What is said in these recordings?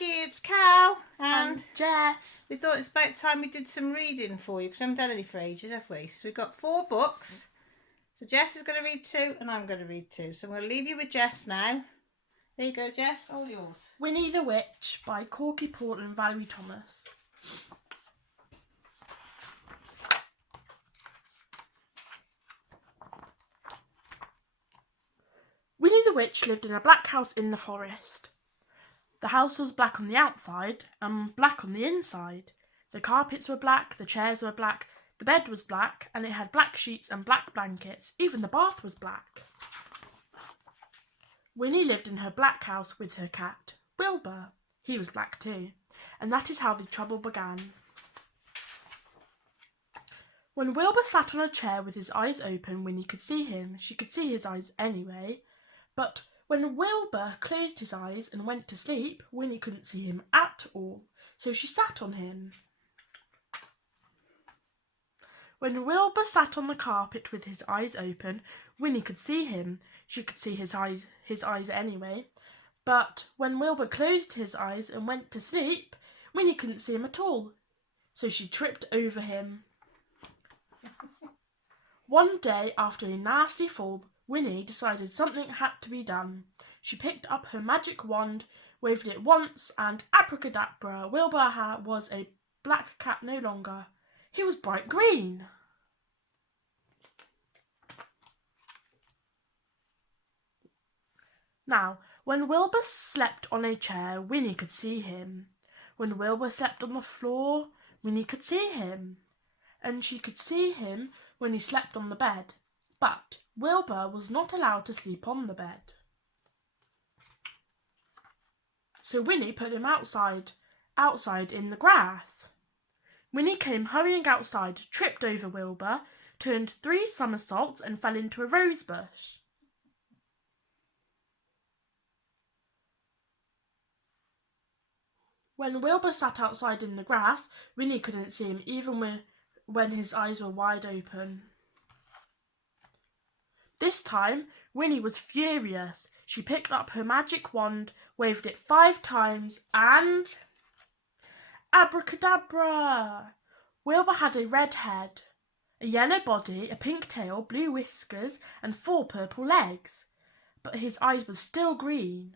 Maggie, it's Cal And Jess. we thought it's about time we did some reading for you because we haven't done any for ages, have we? So we've got 4 books. So Jess is going to read 2 and I'm going to read 2. So I'm going to leave you with Jess now. There you go, Jess, all yours. Winnie the Witch by Corky Paul and Valerie Thomas. Winnie the Witch lived in a black house in the forest. The house was black on the outside and black on the inside. The carpets were black, the chairs were black, the bed was black, and it had black sheets and black blankets. Even the bath was black. Winnie lived in her black house with her cat, Wilbur. He was black too, and that is how the trouble began. When Wilbur sat on a chair with his eyes open, Winnie could see him. She could see his eyes anyway. But when Wilbur closed his eyes and went to sleep, Winnie couldn't see him at all, so she sat on him. When Wilbur sat on the carpet with his eyes open, Winnie could see him. She could see his eyes anyway. But when Wilbur closed his eyes and went to sleep, Winnie couldn't see him at all, so she tripped over him. One day, after a nasty fall, Winnie decided something had to be done. She picked up her magic wand, waved it once, and abracadabra, Wilbur was a black cat no longer. He was bright green. Now, when Wilbur slept on a chair, Winnie could see him. When Wilbur slept on the floor, Winnie could see him. And she could see him when he slept on the bed. But Wilbur was not allowed to sleep on the bed. So Winnie put him outside in the grass. Winnie came hurrying outside, tripped over Wilbur, turned 3 somersaults and fell into a rose bush. When Wilbur sat outside in the grass, Winnie couldn't see him even when his eyes were wide open. This time, Winnie was furious. She picked up her magic wand, waved it 5 times, and abracadabra! Wilbur had a red head, a yellow body, a pink tail, blue whiskers, and 4 purple legs. But his eyes were still green.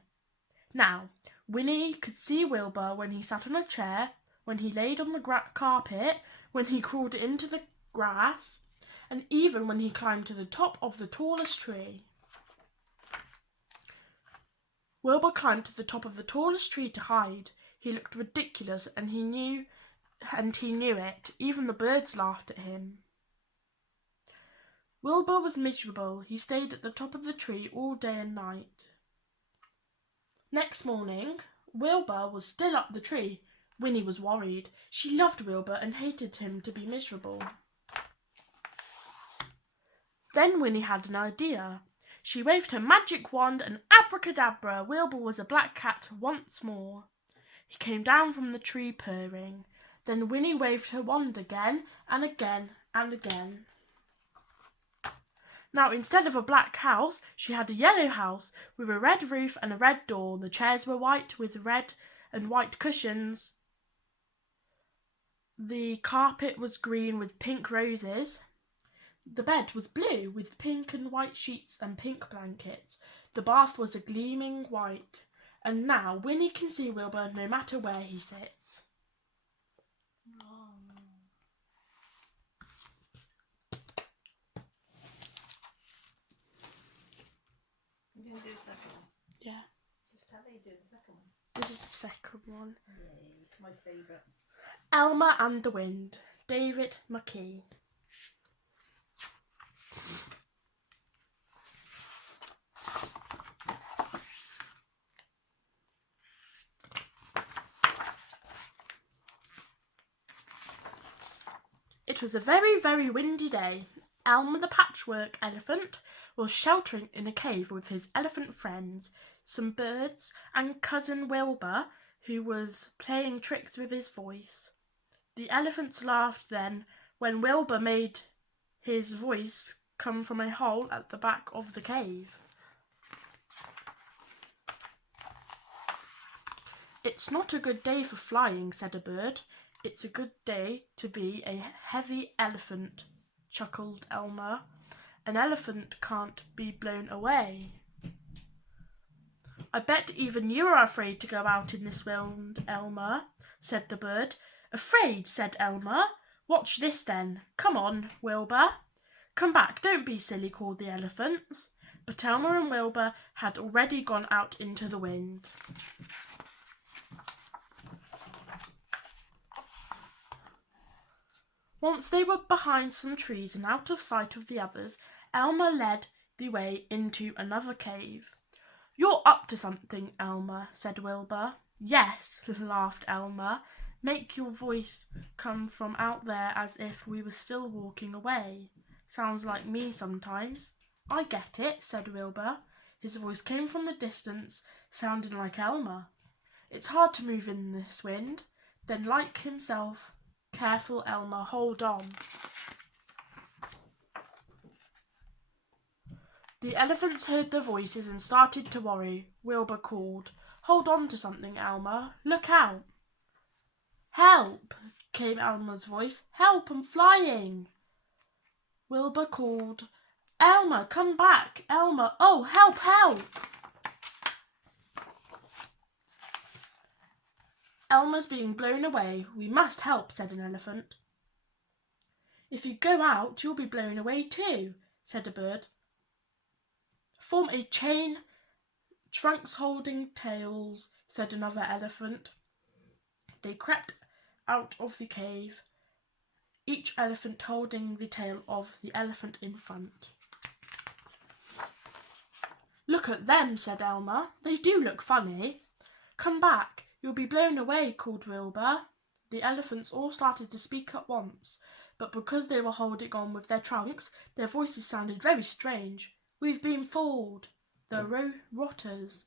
Now, Winnie could see Wilbur when he sat on a chair, when he laid on the carpet, when he crawled into the grass, and even when he climbed to the top of the tallest tree. Wilbur climbed to the top of the tallest tree to hide. He looked ridiculous, and he knew it. Even the birds laughed at him. Wilbur was miserable. He stayed at the top of the tree all day and night. Next morning, Wilbur was still up the tree. Winnie was worried. She loved Wilbur and hated him to be miserable. Then Winnie had an idea. She waved her magic wand and abracadabra, Wilbur was a black cat once more. He came down from the tree purring. Then Winnie waved her wand again and again and again. Now, instead of a black house, she had a yellow house with a red roof and a red door. The chairs were white with red and white cushions. The carpet was green with pink roses. The bed was blue with pink and white sheets and pink blankets. The bath was a gleaming white. And now Winnie can see Wilbur no matter where he sits. You going to do the second one? Yeah. Just how they do the second one. This is the second one. Yay, my favourite. Elmer and the Wind, David McKee. It was a very, very windy day. Elmer the Patchwork Elephant was sheltering in a cave with his elephant friends, some birds, and cousin Wilbur, who was playing tricks with his voice. The elephants laughed then when Wilbur made his voice come from a hole at the back of the cave. It's not a good day for flying, said a bird. It's a good day to be a heavy elephant, chuckled Elmer. An elephant can't be blown away. I bet even you are afraid to go out in this wind, Elmer, said the bird. Afraid, said Elmer. Watch this then. Come on, Wilbur. Come back, don't be silly, called the elephants. But Elmer and Wilbur had already gone out into the wind. Once they were behind some trees and out of sight of the others, Elmer led the way into another cave. You're up to something, Elmer, said Wilbur. Yes, laughed Elmer. Make your voice come from out there as if we were still walking away. Sounds like me sometimes. I get it, said Wilbur. His voice came from the distance, sounding like Elmer. It's hard to move in this wind. Then, like himself, careful, Elmer, hold on. The elephants heard the voices and started to worry. Wilbur called, Hold on to something, Elmer. Look out. Help, came Elmer's voice. Help, I'm flying. Wilbur called, Elmer, come back. Elmer, oh, help, help. Elmer's being blown away. We must help, said an elephant. If you go out, you'll be blown away too, said a bird. Form a chain, trunks holding tails, said another elephant. They crept out of the cave, each elephant holding the tail of the elephant in front. Look at them, said Elmer. They do look funny. Come back, you'll be blown away, called Wilbur. The elephants all started to speak at once, but because they were holding on with their trunks, their voices sounded very strange. We've been fooled. The rotters.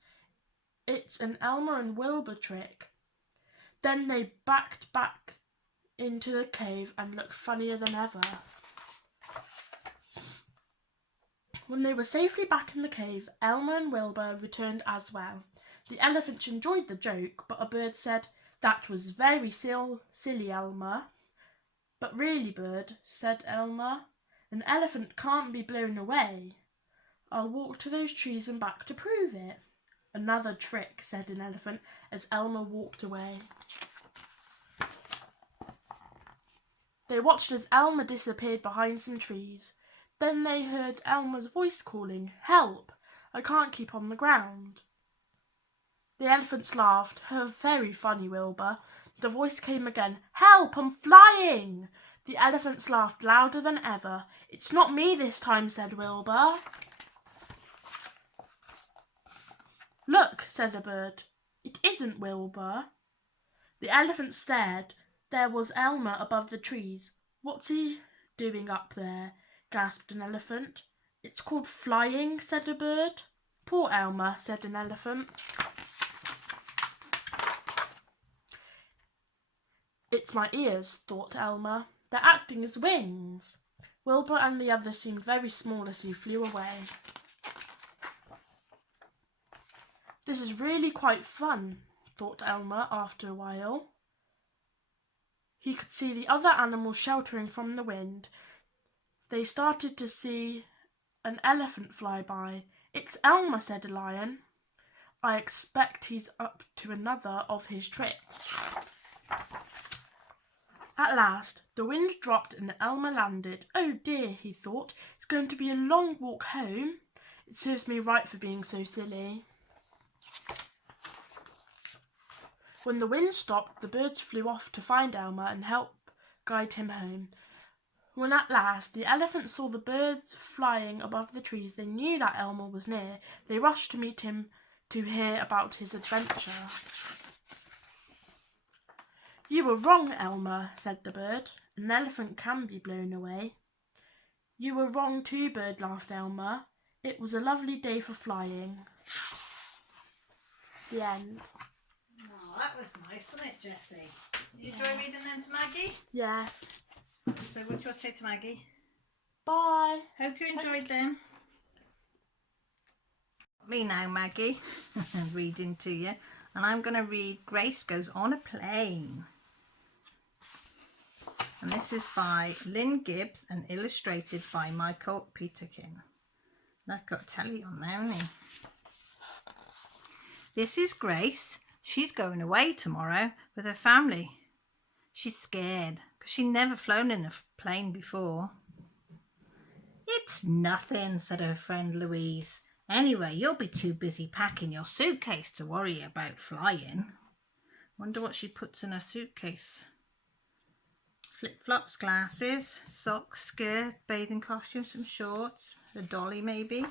It's an Elmer and Wilbur trick. Then they backed back into the cave and looked funnier than ever. When they were safely back in the cave, Elmer and Wilbur returned as well. The elephants enjoyed the joke, but a bird said, That was very silly, Elmer. But really, bird, said Elmer, an elephant can't be blown away. I'll walk to those trees and back to prove it. Another trick, said an elephant as Elmer walked away. They watched as Elmer disappeared behind some trees. Then they heard Elmer's voice calling, Help! I can't keep on the ground. The elephants laughed. Very funny, Wilbur. The voice came again, Help! I'm flying! The elephants laughed louder than ever. It's not me this time, said Wilbur. Look, said a bird. It isn't Wilbur. The elephants stared. There was Elmer above the trees. What's he doing up there? Gasped an elephant. It's called flying, said a bird. Poor Elmer, said an elephant. It's my ears, thought Elmer. They're acting as wings. Wilbur and the others seemed very small as he flew away. This is really quite fun, thought Elmer after a while. He could see the other animals sheltering from the wind. They started to see an elephant fly by. It's Elmer, said a lion. I expect he's up to another of his tricks. At last, the wind dropped and Elmer landed. Oh dear, he thought, it's going to be a long walk home. It serves me right for being so silly. When the wind stopped, the birds flew off to find Elmer and help guide him home. When at last the elephants saw the birds flying above the trees, they knew that Elmer was near. They rushed to meet him to hear about his adventure. You were wrong, Elmer, said the bird. An elephant can be blown away. You were wrong too, bird, laughed Elmer. It was a lovely day for flying. The end. Oh, that was nice, wasn't it, Jessie? Did you enjoy reading them to Maggie? Yeah. So what do you want to say to Maggie? Bye. Hope you enjoyed them. Me now, Maggie, reading to you. and I'm going to read Grace Goes on a Plane. And this is by Lynn Gibbs and illustrated by Michael Peterkin. And I've got telly on there, haven't I? This is Grace. She's going away tomorrow with her family. She's scared because she's never flown in a plane before. It's nothing, said her friend Louise. Anyway, you'll be too busy packing your suitcase to worry about flying. Wonder what she puts in her suitcase. Flip-flops, glasses, socks, skirt, bathing costume, some shorts, a dolly maybe.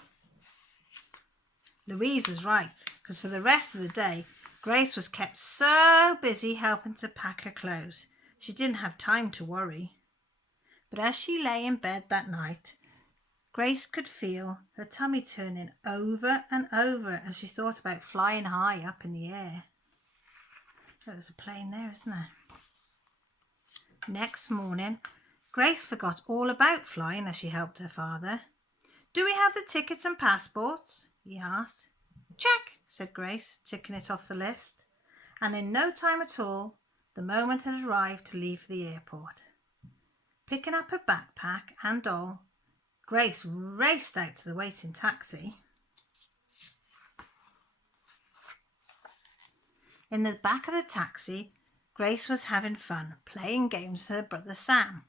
Louise was right, because for the rest of the day, Grace was kept so busy helping to pack her clothes. She didn't have time to worry. But as she lay in bed that night, Grace could feel her tummy turning over and over as she thought about flying high up in the air. There's a plane there, isn't there? Next morning, Grace forgot all about flying as she helped her father. Do we have the tickets and passports? He asked. Check, said Grace, ticking it off the list. And in no time at all, the moment had arrived to leave for the airport. Picking up her backpack and doll, Grace raced out to the waiting taxi. In the back of the taxi, Grace was having fun, playing games with her brother Sam.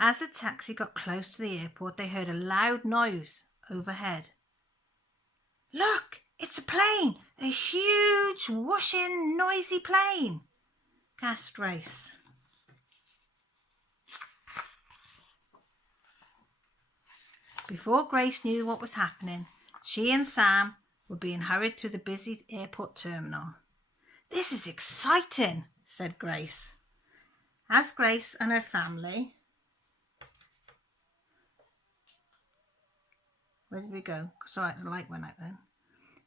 As the taxi got close to the airport, they heard a loud noise overhead. Look, it's a plane! A huge, whooshing, noisy plane! Gasped Grace. Before Grace knew what was happening, she and Sam were being hurried through the busy airport terminal. This is exciting, said Grace. As Grace and her family... Where did we go? Sorry, the light went out then.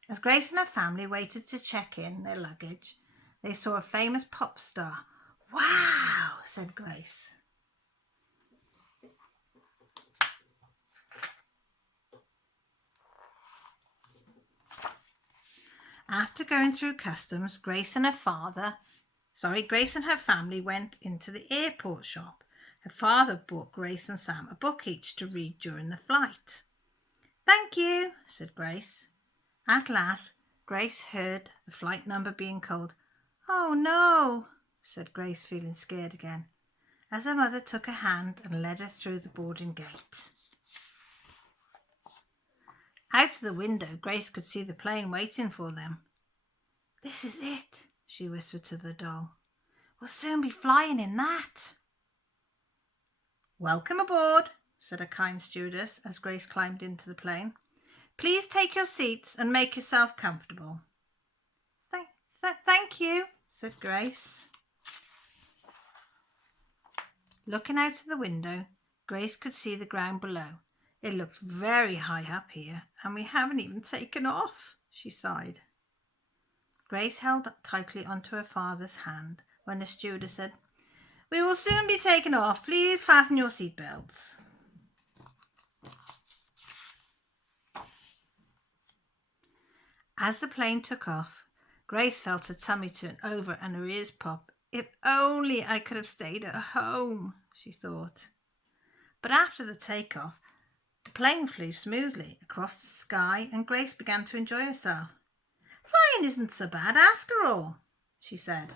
As Grace and her family waited to check in their luggage, they saw a famous pop star. Wow, said Grace. After going through customs, Grace and her family went into the airport shop. Her father bought Grace and Sam a book each to read during the flight. Thank you, said Grace. At last, Grace heard the flight number being called. Oh no, said Grace, feeling scared again, as her mother took her hand and led her through the boarding gate. Out of the window, Grace could see the plane waiting for them. This is it, she whispered to the doll. We'll soon be flying in that. Welcome aboard, said a kind stewardess as Grace climbed into the plane. Please take your seats and make yourself comfortable. Thank you, said Grace. Looking out of the window, Grace could see the ground below. It looked very high up here, and we haven't even taken off, she sighed. Grace held tightly onto her father's hand when the stewardess said, We will soon be taking off. Please fasten your seatbelts. As the plane took off, Grace felt her tummy turn over and her ears pop. If only I could have stayed at home, she thought. But after the takeoff, the plane flew smoothly across the sky and Grace began to enjoy herself. Flying isn't so bad after all, she said.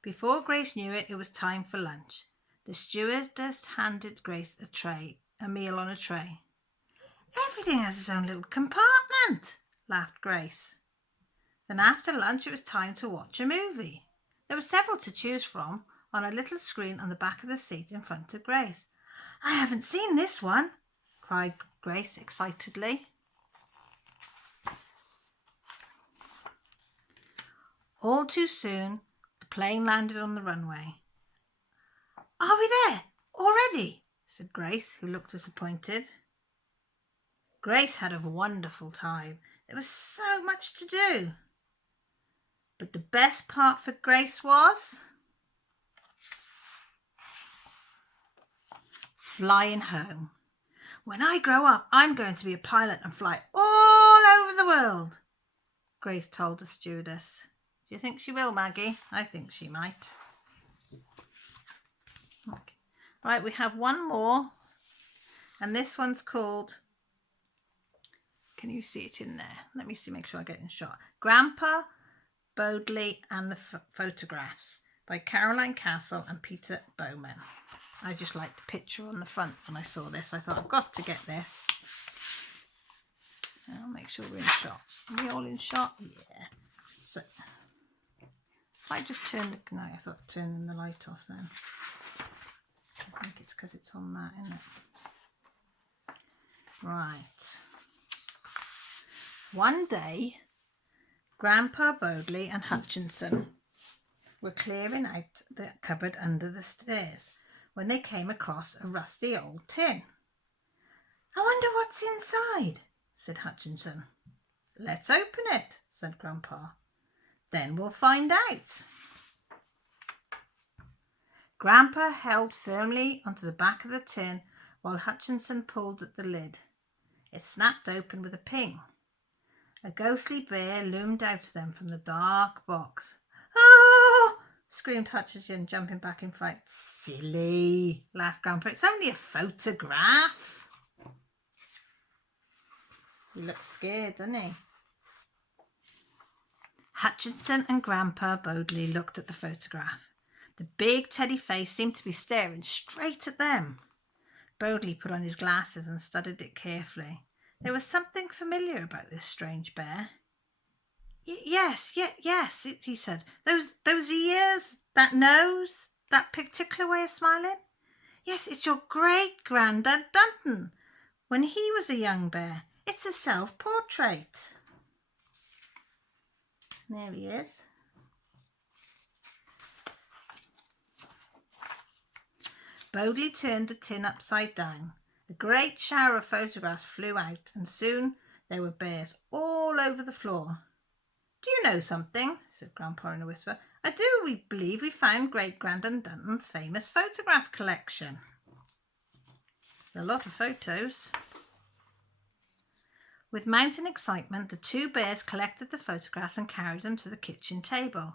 Before Grace knew it, it was time for lunch. The stewardess handed Grace a meal on a tray. Everything has its own little compartment, laughed Grace. Then after lunch, it was time to watch a movie. There were several to choose from on a little screen on the back of the seat in front of Grace. I haven't seen this one, cried Grace excitedly. All too soon, the plane landed on the runway. Are we there already? Said Grace, who looked disappointed. Grace had a wonderful time. There was so much to do. But the best part for Grace was flying home. When I grow up, I'm going to be a pilot and fly all over the world, Grace told the stewardess. Do you think she will, Maggie? I think she might. Okay. Right, we have one more. And this one's called, can you see it in there? Let me see, make sure I get it in shot. Grandpa, Bodley and the Photographs by Caroline Castle and Peter Bowman. I just liked the picture on the front when I saw this. I thought, I've got to get this. I'll make sure we're in shot. Are we all in shot? Yeah. So, if I just turn the, no, I thought turning the light off then. I think it's because it's on that, isn't it? Right. One day, Grandpa Bodley and Hutchinson were clearing out the cupboard under the stairs when they came across a rusty old tin. I wonder what's inside, said Hutchinson. Let's open it, said Grandpa. Then we'll find out. Grandpa held firmly onto the back of the tin while Hutchinson pulled at the lid. It snapped open with a ping. A ghostly bear loomed out to them from the dark box. Oh! Screamed Hutchinson, jumping back in fright. Silly, laughed Grandpa. It's only a photograph. He looks scared, doesn't he? Hutchinson and Grandpa Bodley looked at the photograph. The big teddy face seemed to be staring straight at them. Bodley put on his glasses and studied it carefully. There was something familiar about this strange bear. Yes, he said. Those ears, that nose, that particular way of smiling. Yes, it's your great-granddad Dunton, when he was a young bear. It's a self-portrait. There he is. Bodley turned the tin upside down. A great shower of photographs flew out, and soon there were bears all over the floor. Do you know something? Said Grandpa in a whisper. I do. We believe we found Great-Grandad Dunton's famous photograph collection. A lot of photos. With mounting excitement, the two bears collected the photographs and carried them to the kitchen table.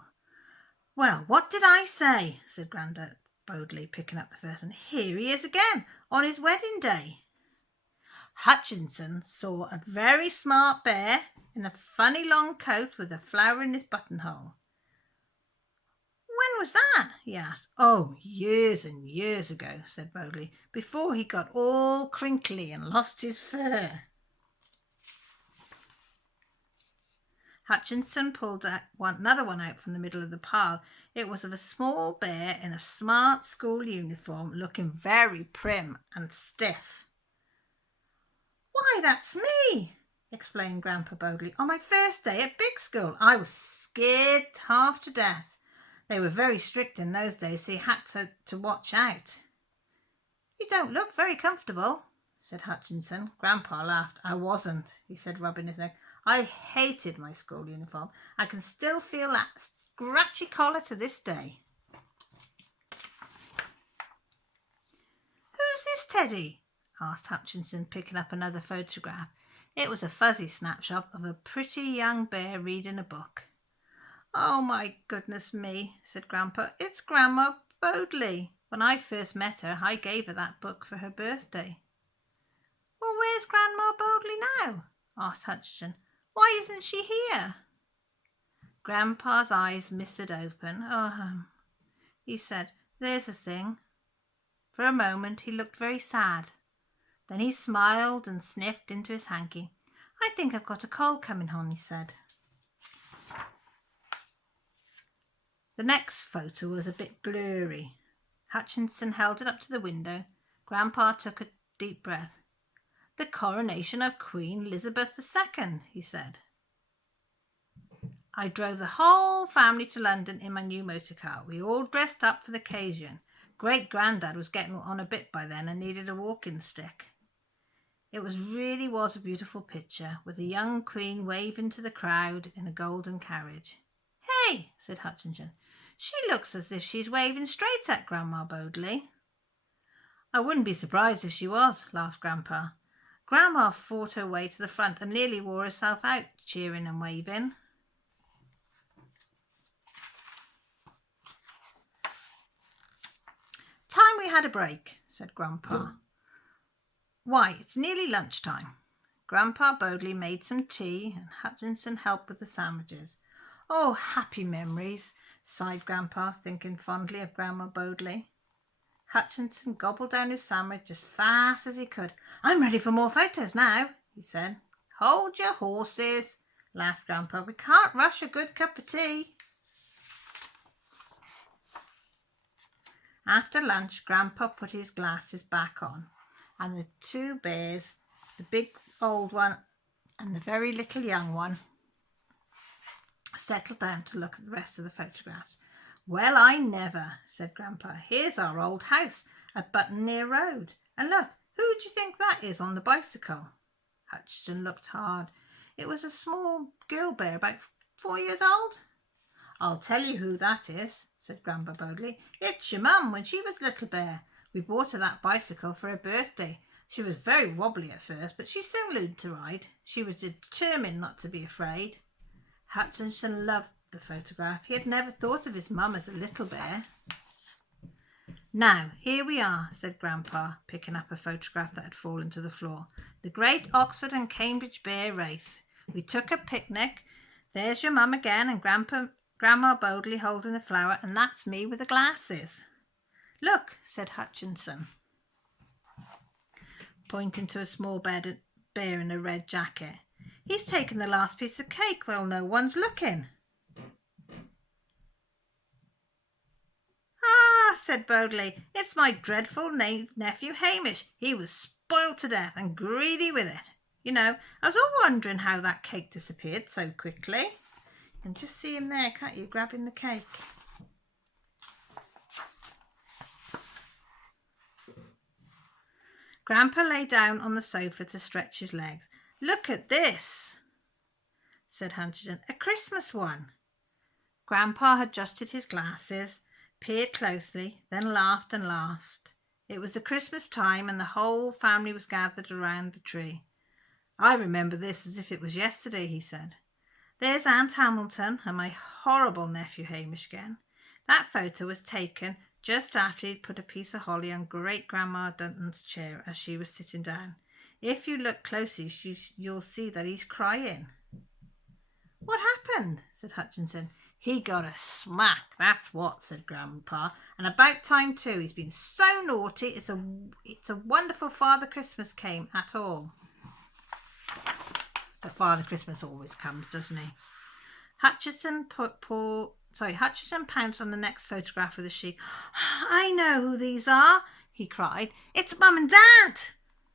Well, what did I say? Said Grandad Bodley, picking up the first, and here he is again, on his wedding day. Hutchinson saw a very smart bear in a funny long coat with a flower in his buttonhole. When was that? He asked. Oh, years and years ago, said Bodley, before he got all crinkly and lost his fur. Hutchinson pulled another one out from the middle of the pile. It was of a small bear in a smart school uniform, looking very prim and stiff. Why, that's me, explained Grandpa Bodley. On my first day at big school, I was scared half to death. They were very strict in those days, so you had to watch out. You don't look very comfortable, said Hutchinson. Grandpa laughed. I wasn't, he said, rubbing his neck. I hated my school uniform. I can still feel that scratchy collar to this day. Who's this Teddy? Asked Hutchinson, picking up another photograph. It was a fuzzy snapshot of a pretty young bear reading a book. Oh, my goodness me, said Grandpa. It's Grandma Bodley. When I first met her, I gave her that book for her birthday. Well, where's Grandma Bodley now? Asked Hutchinson. Why isn't she here? Grandpa's eyes misted open. He said, there's a thing. For a moment he looked very sad. Then he smiled and sniffed into his hanky. I think I've got a cold coming on, he said. The next photo was a bit blurry. Hutchinson held it up to the window. Grandpa took a deep breath. The coronation of Queen Elizabeth II, he said. I drove the whole family to London in my new motor car. We all dressed up for the occasion. Great-Grandad was getting on a bit by then and needed a walking stick. It really was a beautiful picture, with the young queen waving to the crowd in a golden carriage. Hey, said Hutchinson, she looks as if she's waving straight at Grandma Bodley. I wouldn't be surprised if she was, laughed Grandpa. Grandma fought her way to the front and nearly wore herself out, cheering and waving. Time we had a break, said Grandpa. Why, it's nearly lunchtime. Grandpa Bodley made some tea and Hutchinson helped with the sandwiches. Oh, happy memories, sighed Grandpa, thinking fondly of Grandma Bodley. Hutchinson gobbled down his sandwich as fast as he could. I'm ready for more photos now, he said. Hold your horses, laughed Grandpa. We can't rush a good cup of tea. After lunch, Grandpa put his glasses back on, and the two bears, the big old one and the very little young one, settled down to look at the rest of the photographs. Well, I never, said Grandpa. Here's our old house at Buttonmere Road. And look, who do you think that is on the bicycle? Hutchinson looked hard. It was a small girl bear about 4 years old. I'll tell you who that is, said Grandpa Bodley. It's your mum when she was a little bear. We bought her that bicycle for her birthday. She was very wobbly at first, but she soon learned to ride. She was determined not to be afraid. Hutchinson loved the photograph. He had never thought of his mum as a little bear. Now, here we are, said Grandpa, picking up a photograph that had fallen to the floor. The Great Oxford and Cambridge Bear Race. We took a picnic. There's your mum again and Grandma Bodley holding the flower, and that's me with the glasses. Look, said Hutchinson, pointing to a small bear in a red jacket. He's taken the last piece of cake while no one's looking. Ah, said Bodley, it's my dreadful nephew Hamish. He was spoiled to death and greedy with it. You know, I was all wondering how that cake disappeared so quickly. You can just see him there, can't you, grabbing the cake? Grandpa lay down on the sofa to stretch his legs. Look at this, said Hutchinson. A Christmas one. Grandpa adjusted his glasses, peered closely, then laughed and laughed. It was the Christmas time and the whole family was gathered around the tree. I remember this as if it was yesterday, he said. There's Aunt Hamilton and my horrible nephew Hamish again. That photo was taken just after he'd put a piece of holly on Great-Grandma Dunton's chair as she was sitting down. If you look closely, you'll see that he's crying. What happened? Said Hutchinson. He got a smack, that's what, said Grandpa. And about time too. He's been so naughty. It's a wonderful Father Christmas came at all. But Father Christmas always comes, doesn't he? Hutchinson pounced on the next photograph with a shriek. I know who these are, he cried. It's Mum and Dad.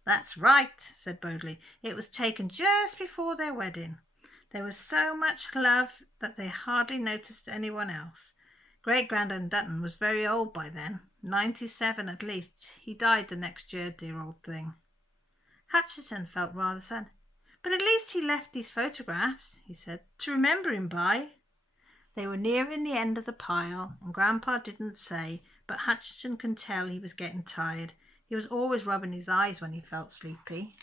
That's right, said Bodley. It was taken just before their wedding. There was so much love that they hardly noticed anyone else. Great-Grandad Dutton was very old by then, 97 at least. He died the next year, dear old thing. Hutchinson felt rather sad. But at least he left these photographs, he said, to remember him by. They were nearing the end of the pile, and Grandpa didn't say, but Hutchinson could tell he was getting tired. He was always rubbing his eyes when he felt sleepy.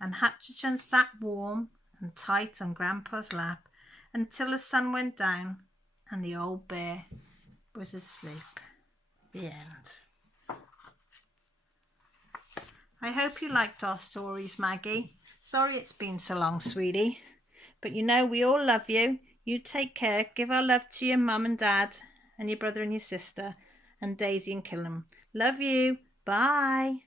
And Hutchinson sat warm and tight on Grandpa's lap until the sun went down and the old bear was asleep. The end. I hope you liked our stories, Maggie. Sorry it's been so long, sweetie. But you know we all love you. You take care. Give our love to your mum and dad and your brother and your sister and Daisy and Killam. Love you. Bye.